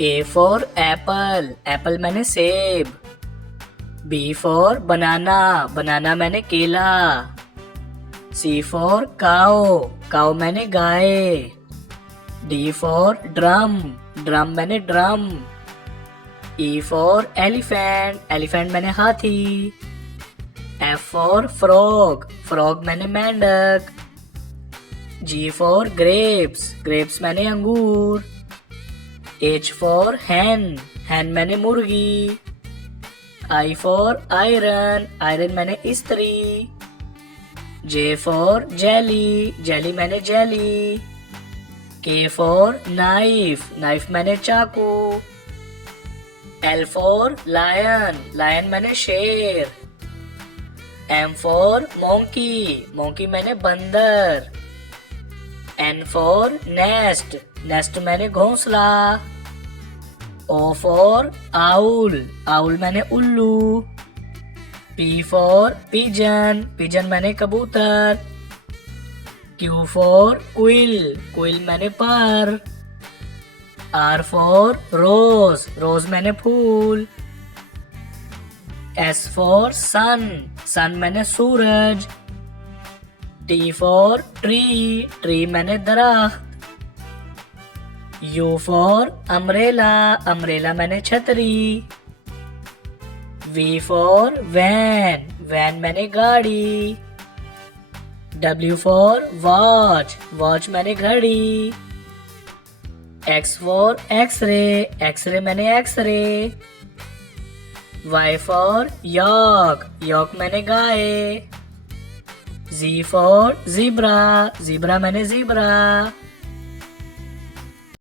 A for apple, apple मैंने सेब। B for banana, banana मैंने केला। C for cow, cow मैंने गाय। D for drum, drum मैंने drum. E for elephant, elephant मैंने हाथी। F for frog, frog मैंने मेंढक। G for grapes, grapes मैंने अंगूर। H for hen, hen मैंने मुर्गी। I for iron, iron मैंने इस्त्री। J for jelly, jelly मैंने jelly. K for knife, knife मैंने चाकू। L for lion, lion मैंने शेर। M for monkey, monkey मैंने बंदर। N for nest, nest मैंने घोंसला। O for owl, owl मैंने उल्लू। P for pigeon, pigeon मैंने कबूतर। Q for quill, quill मैंने पर। R for rose, rose मैंने फूल। S for sun, sun मैंने सूरज। T for tree, tree मैंने दरख्त। U for umbrella, umbrella मैंने छतरी। V for van, van मैंने गाड़ी। W for watch, watch मैंने घड़ी। X for x-ray, x-ray मैंने x-ray. Y for yak, yak मैंने गाय। Z for zebra, zebra मैंने ज़ेबरा।